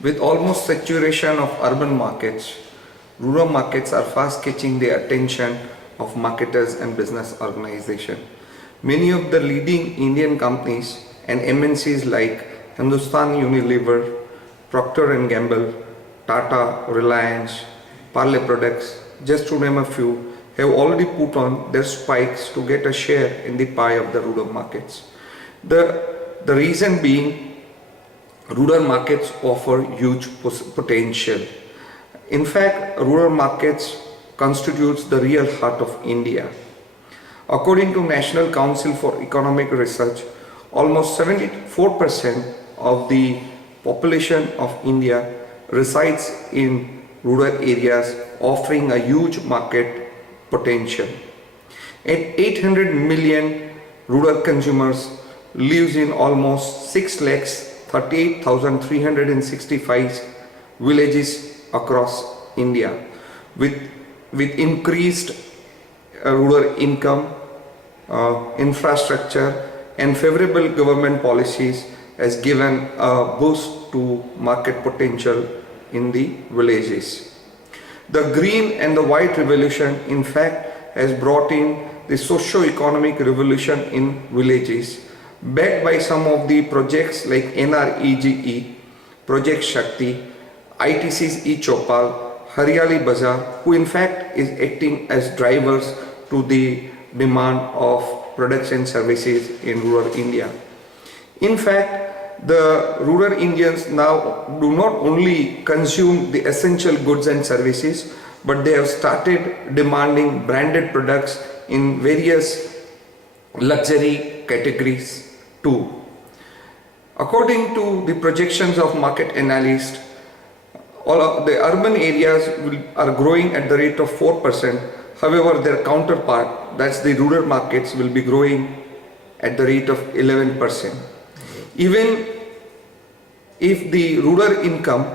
With almost saturation of urban markets, rural markets are fast catching the attention of marketers and business organizations. Many of the leading Indian companies and MNCs like Hindustan Unilever, Procter & Gamble, Tata, Reliance, Parle Products, just to name a few, have already put on their spikes to get a share in the pie of the rural markets. The reason being, rural markets offer huge potential. In fact, rural markets constitutes the real heart of India. According to National Council for Economic Research, almost 74% of the population of India resides in rural areas, offering a huge market potential. And 800 million rural consumers lives in almost 6,38,365 villages across India. With increased rural income, infrastructure and favorable government policies has given a boost to market potential in the villages. The green and the white revolution in fact has brought in the socio-economic revolution in villages, backed by some of the projects like NREGE, Project Shakti, ITC's E-Chopal, Haryali Bazaar, who in fact is acting as drivers to the demand of products and services in rural India. In fact, the rural Indians now do not only consume the essential goods and services, but they have started demanding branded products in various luxury categories too. According to the projections of market analysts, all of the urban areas are growing at the rate of 4%. However, their counterpart, that's the rural markets, will be growing at the rate of 11%. Even if the rural income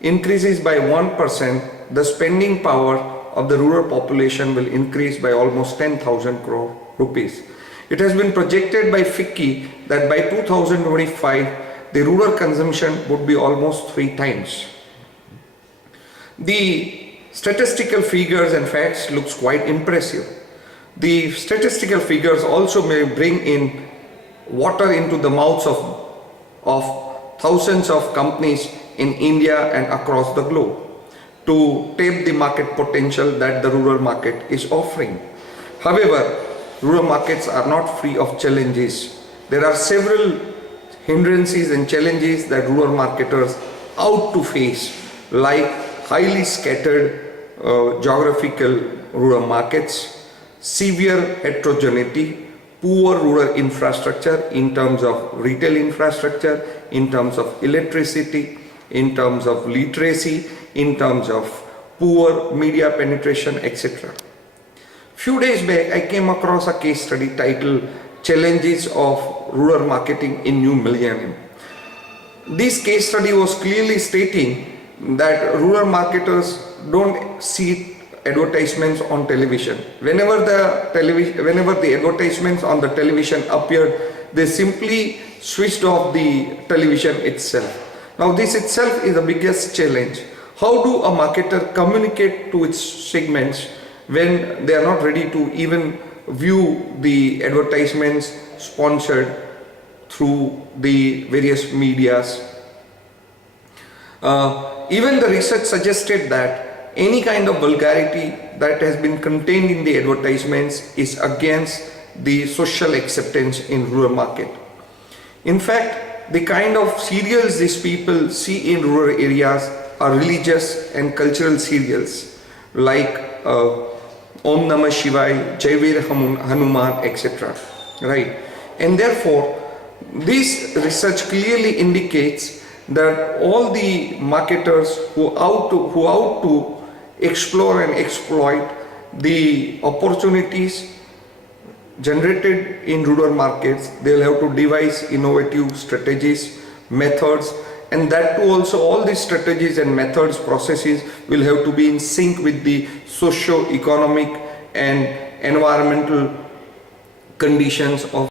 increases by 1%, the spending power of the rural population will increase by almost 10,000 crore rupees. It has been projected by FICCI that by 2025, the rural consumption would be almost 3 times. The statistical figures and facts looks quite impressive. The statistical figures also may bring in water into the mouths of thousands of companies in India and across the globe to tap the market potential that the rural market is offering. However, rural markets are not free of challenges. There are several hindrances and challenges that rural marketers out to face, like highly scattered geographical rural markets, severe heterogeneity, poor rural infrastructure in terms of retail infrastructure, in terms of electricity, in terms of literacy, in terms of poor media penetration, etc. Few days back, I came across a case study titled Challenges of Rural Marketing in New Millennium. This case study was clearly stating that rural marketers don't see advertisements on television. Whenever the advertisements on the television appeared, they simply switched off the television itself. Now this itself is the biggest challenge. How do a marketer communicate to its segments when they are not ready to even view the advertisements sponsored through the various medias? Even the research suggested that any kind of vulgarity that has been contained in the advertisements is against the social acceptance in rural market. In fact, the kind of serials these people see in rural areas are religious and cultural serials like Om Namah Shivaya, Jai Veer Hanuman, etc. Right? And therefore, this research clearly indicates that all the marketers who out to explore and exploit the opportunities generated in rural markets, they'll have to devise innovative strategies, methods, and that too also all these strategies and methods, processes will have to be in sync with the socio-economic and environmental conditions of